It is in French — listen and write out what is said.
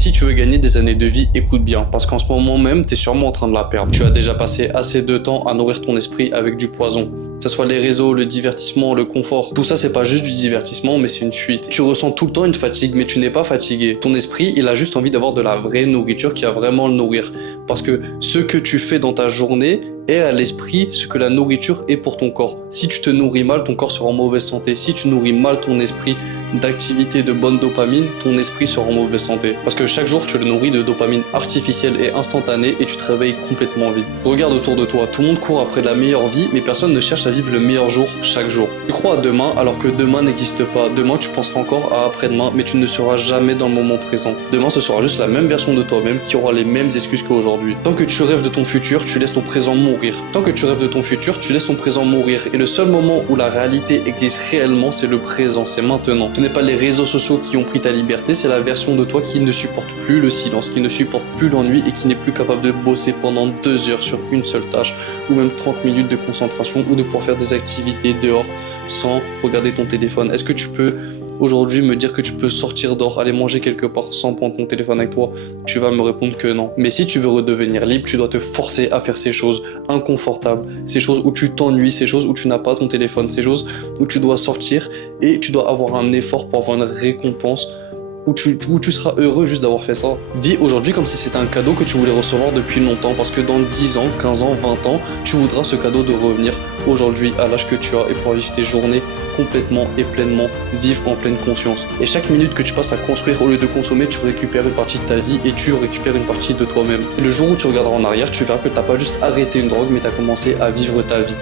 Si tu veux gagner des années de vie, écoute bien, parce qu'en ce moment même, tu es sûrement en train de la perdre. Tu as déjà passé assez de temps à nourrir ton esprit avec du poison. Que ce soit les réseaux, le divertissement, le confort. Tout ça, c'est pas juste du divertissement, mais c'est une fuite. Tu ressens tout le temps une fatigue, mais tu n'es pas fatigué. Ton esprit, il a juste envie d'avoir de la vraie nourriture qui va vraiment le nourrir. Parce que ce que tu fais dans ta journée est à l'esprit ce que la nourriture est pour ton corps. Si tu te nourris mal, ton corps sera en mauvaise santé. Si tu nourris mal ton esprit d'activité, de bonne dopamine, ton esprit sera en mauvaise santé. Parce que chaque jour, tu le nourris de dopamine artificielle et instantanée et tu te réveilles complètement vide. Regarde autour de toi, tout le monde court après de la meilleure vie, mais personne ne cherche à vivre le meilleur jour chaque jour. Tu crois à demain alors que demain n'existe pas. Demain, tu penseras encore à après-demain, mais tu ne seras jamais dans le moment présent. Demain, ce sera juste la même version de toi-même qui aura les mêmes excuses qu'aujourd'hui. Tant que tu rêves de ton futur, tu laisses ton présent mourir. Tant que tu rêves de ton futur, tu laisses ton présent mourir. Et le seul moment où la réalité existe réellement, c'est le présent, c'est maintenant. Ce n'est pas les réseaux sociaux qui ont pris ta liberté, c'est la version de toi qui ne supporte plus le silence, qui ne supporte plus l'ennui et qui n'est plus capable de bosser pendant 2 heures sur une seule tâche, ou même 30 minutes de concentration, ou de pouvoir faire des activités dehors sans regarder ton téléphone. Est-ce que tu peux aujourd'hui me dire que tu peux sortir dehors, aller manger quelque part sans prendre ton téléphone avec toi? Tu vas me répondre que non. Mais si tu veux redevenir libre, tu dois te forcer à faire ces choses inconfortables, ces choses où tu t'ennuies, ces choses où tu n'as pas ton téléphone, ces choses où tu dois sortir et tu dois avoir un effort pour avoir une récompense où tu seras heureux juste d'avoir fait ça. Vis aujourd'hui comme si c'était un cadeau que tu voulais recevoir depuis longtemps, parce que dans 10 ans, 15 ans, 20 ans, tu voudras ce cadeau de revenir aujourd'hui à l'âge que tu as et pouvoir vivre tes journées complètement et pleinement, vivre en pleine conscience. Et chaque minute que tu passes à construire au lieu de consommer, tu récupères une partie de ta vie et tu récupères une partie de toi-même. Et le jour où tu regarderas en arrière, tu verras que tu n'as pas juste arrêté une drogue, mais tu as commencé à vivre ta vie.